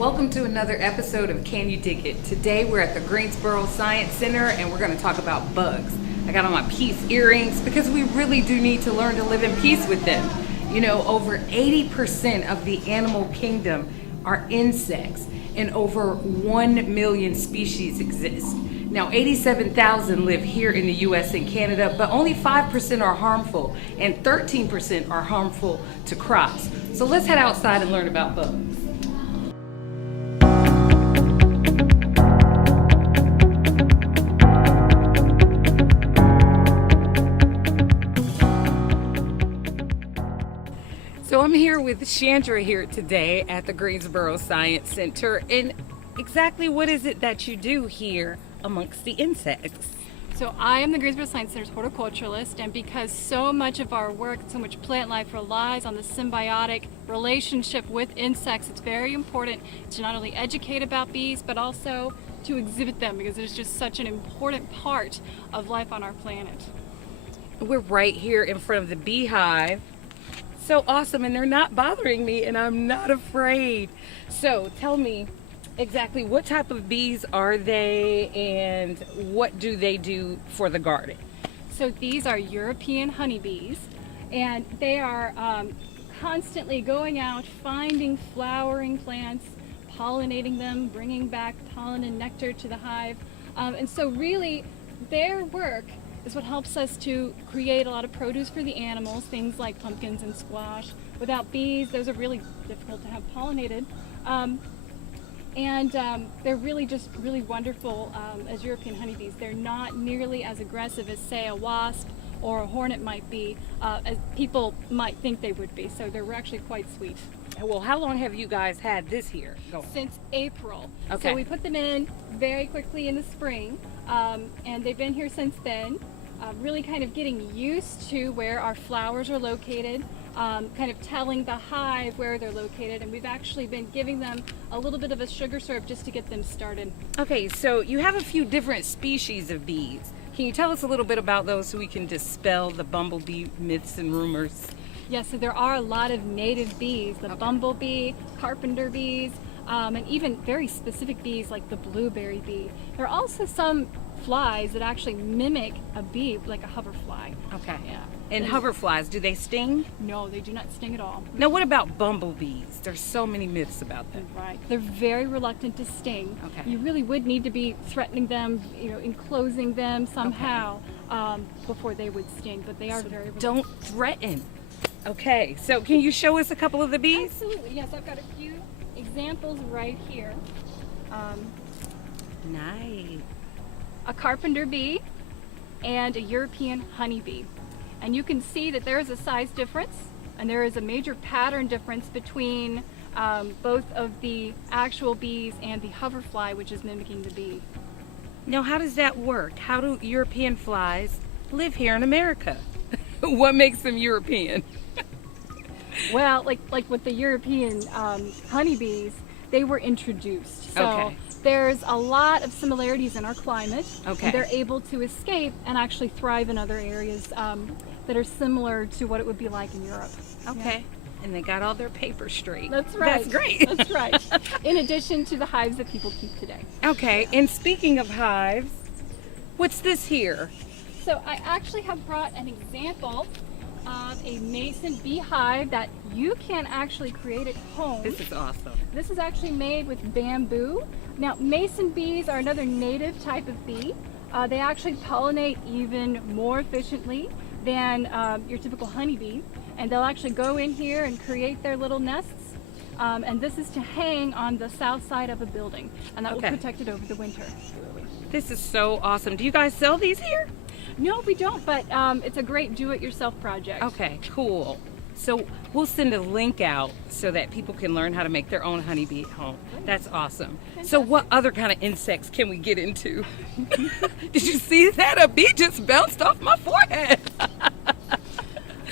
Welcome to another episode of Can You Dig It? Today we're at the Greensboro Science Center and we're going to talk about bugs. I got on my peace earrings because we really do need to learn to live in peace with them. You know, over 80% of the animal kingdom are insects and over 1 million species exist. Now 87,000 live here in the US and Canada, but only 5% are harmful and 13% are harmful to crops. So let's head outside and learn about bugs. So I'm here with Chandra here today at the Greensboro Science Center. And exactly what is it that you do here amongst the insects? So I am the Greensboro Science Center's horticulturalist, and because so much of our work, so much plant life relies on the symbiotic relationship with insects, it's very important to not only educate about bees, but also to exhibit them, because it's just such an important part of life on our planet. We're right here in front of the beehive. So awesome, and they're not bothering me, and I'm not afraid. So tell me exactly what type of bees are they and what do they do for the garden? So these are European honeybees, and they are constantly going out, finding flowering plants, pollinating them, bringing back pollen and nectar to the hive. And so really their work is what helps us to create a lot of produce for the animals, things like pumpkins and squash. Without bees, those are really difficult to have pollinated. They're really just really wonderful as European honeybees. They're not nearly as aggressive as, say, a wasp or a hornet might be, as people might think they would be. So they're actually quite sweet. Well, how long have you guys had this here going? Since April. Okay. So we put them in very quickly in the spring, and they've been here since then, really kind of getting used to where our flowers are located, kind of telling the hive where they're located, and we've actually been giving them a little bit of a sugar syrup just to get them started. Okay, so you have a few different species of bees. Can you tell us a little bit about those so we can dispel the bumblebee myths and rumors? Yes, so there are a lot of native bees, the bumblebee, carpenter bees, and even very specific bees like the blueberry bee. There are also some flies that actually mimic a bee, like a hoverfly. Okay. Yeah. And hoverflies, do they sting? No, they do not sting at all. Now, what about bumblebees? There's so many myths about them. Right. They're very reluctant to sting. Okay. You really would need to be threatening them, enclosing them somehow before they would sting, but they are very reluctant. Don't threaten. Okay, so can you show us a couple of the bees? Absolutely, yes. I've got a few examples right here. Nice. A carpenter bee and a European honeybee. And you can see that there is a size difference, and there is a major pattern difference between both of the actual bees and the hoverfly, which is mimicking the bee. Now, how does that work? How do European flies live here in America? What makes them European? Well, like with the European honeybees, they were introduced. So Okay. there's a lot of similarities in our climate. Okay. And they're able to escape and actually thrive in other areas that are similar to what it would be like in Europe. Okay. And they got all their papers straight. That's right. That's great. That's right. In addition to the hives that people keep today. Okay, and speaking of hives, what's this here? So I actually have brought an example of a mason beehive that you can actually create at home. This is awesome. This is actually made with bamboo. Now, mason bees are another native type of bee. They actually pollinate even more efficiently than your typical honeybee. And they'll actually go in here and create their little nests. And this is to hang on the south side of a building. And that will protect it over the winter. This is so awesome. Do you guys sell these here? No, we don't, but it's a great do-it-yourself project. Okay, cool. So we'll send a link out so that people can learn how to make their own honeybee at home. That's awesome. So what other kind of insects can we get into? Did you see that? A bee just bounced off my forehead.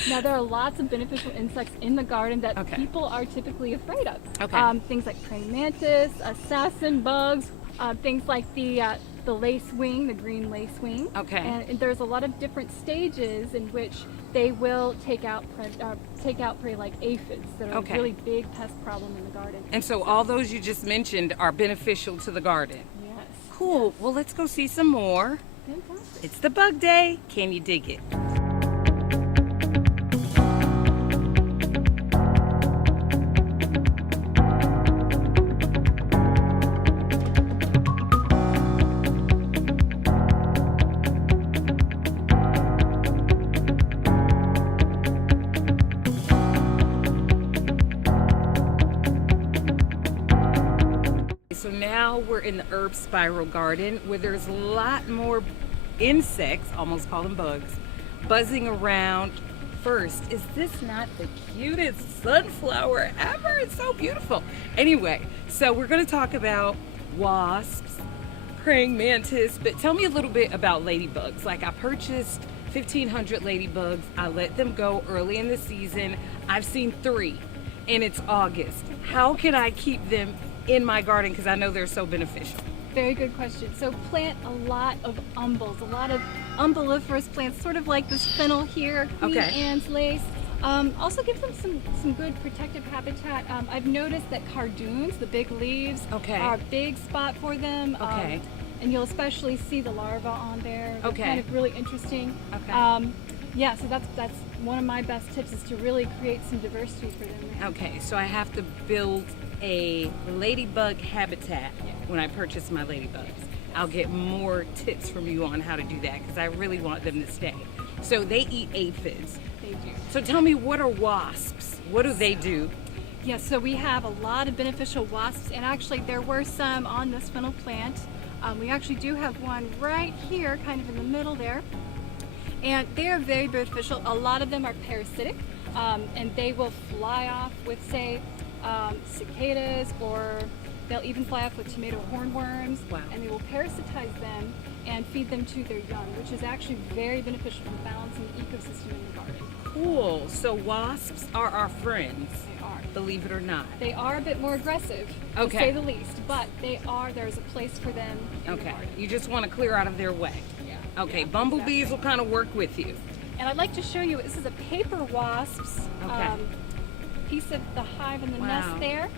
Now, there are lots of beneficial insects in the garden that people are typically afraid of. Okay. Things like praying mantis, assassin bugs, things like the the lacewing, the green lacewing. Okay. And there's a lot of different stages in which they will take out prey like aphids that are Okay. a really big pest problem in the garden. And so all those you just mentioned are beneficial to the garden. Yes. Cool. Well, let's go see some more. Fantastic. It's the bug day. Can you dig it? So now we're in the herb spiral garden where there's a lot more insects, almost call them bugs, buzzing around. First, is this not the cutest sunflower ever? It's so beautiful. Anyway, so we're going to talk about wasps, praying mantis, but tell me a little bit about ladybugs. Like, I purchased 1,500 ladybugs. I let them go early in the season. I've seen 3 and it's August. How can I keep them in my garden, because I know they're so beneficial? Very good question. So plant a lot of umbels, a lot of umbelliferous plants, sort of like this fennel here, Queen Okay. Anne's lace. Also give them some good protective habitat. I've noticed that cardoons, the big leaves, Okay. are a big spot for them. Okay. And you'll especially see the larvae on there. They're Okay. kind of really interesting. Okay. Yeah, so that's one of my best tips, is to really create some diversity for them there. Okay, so I have to build a ladybug habitat Yeah. when I purchase my ladybugs. I'll get more tips from you on how to do that, because I really want them to stay. So they eat aphids. They do. So tell me, what are wasps? What do they do? Yes, so we have a lot of beneficial wasps, and actually there were some on this fennel plant. We actually do have one right here, kind of in the middle there, and they are very beneficial. A lot of them are parasitic, and they will fly off with, say, cicadas, or they'll even fly off with tomato hornworms. Wow. And they will parasitize them and feed them to their young, which is actually very beneficial for balancing the ecosystem in the garden. Cool. So wasps are our friends, They are. believe it or not. They are a bit more aggressive, to Okay. say the least, but there's a place for them in the Okay. garden. You just want to clear out of their way. Yeah. Okay. Yeah, Bumblebees exactly. will kind of work with you. And I'd like to show you, this is a paper wasp's Okay. piece of the hive and the Wow. nest there.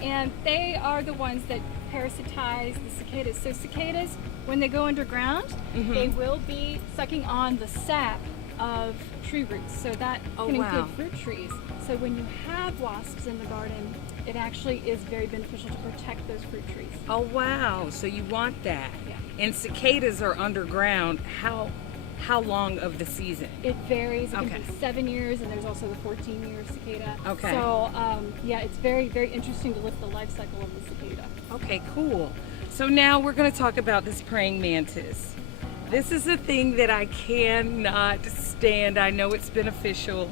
And they are the ones that parasitize the cicadas. So cicadas, when they go underground, Mhm. they will be sucking on the sap of tree roots. So that Oh, can wow. include fruit trees. So when you have wasps in the garden, it actually is very beneficial to protect those fruit trees. Oh, wow. So you want that. Yeah. And cicadas are underground. How long of the season? It varies. It can Okay. be 7 years, and there's also the 14-year cicada. Okay. So, yeah, it's very, very interesting to look at the life cycle of the cicada. Okay, cool. So now we're going to talk about this praying mantis. This is a thing that I cannot stand. I know it's beneficial,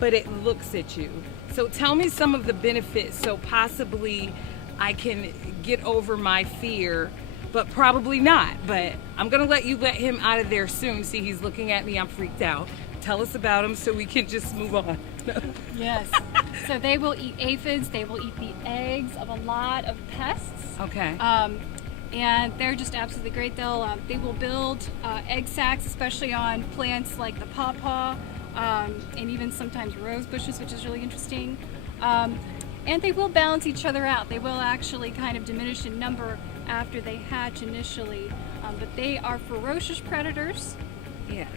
but it looks at you. So tell me some of the benefits, so possibly I can get over my fear, but probably not. But I'm going to let him out of there soon. See, he's looking at me. I'm freaked out. Tell us about him so we can just move on. Yes. So they will eat aphids. They will eat the eggs of a lot of pests. Okay. And they're just absolutely great. They will build egg sacs, especially on plants like the pawpaw, and even sometimes rose bushes, which is really interesting. And they will balance each other out. They will actually kind of diminish in number after they hatch initially, but they are ferocious predators. Yes.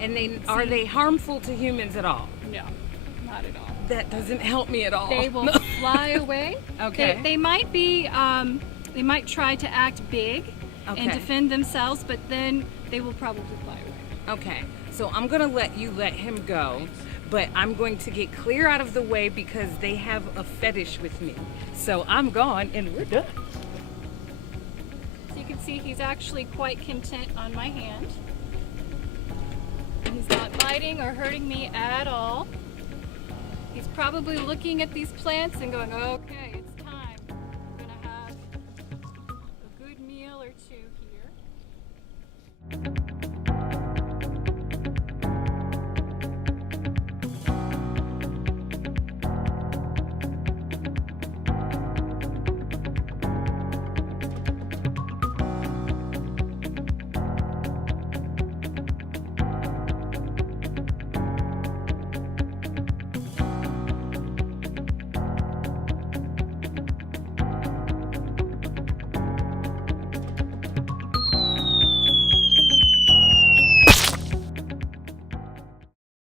And are they harmful to humans at all? No, not at all. That doesn't help me at all. They will fly away. Okay. They might be. They might try to act big Okay. and defend themselves, but then they will probably fly away. Okay. So I'm going to let him go, but I'm going to get clear out of the way because they have a fetish with me. So I'm gone and we're done. So you can see he's actually quite content on my hand. He's not biting or hurting me at all. He's probably looking at these plants and going, okay,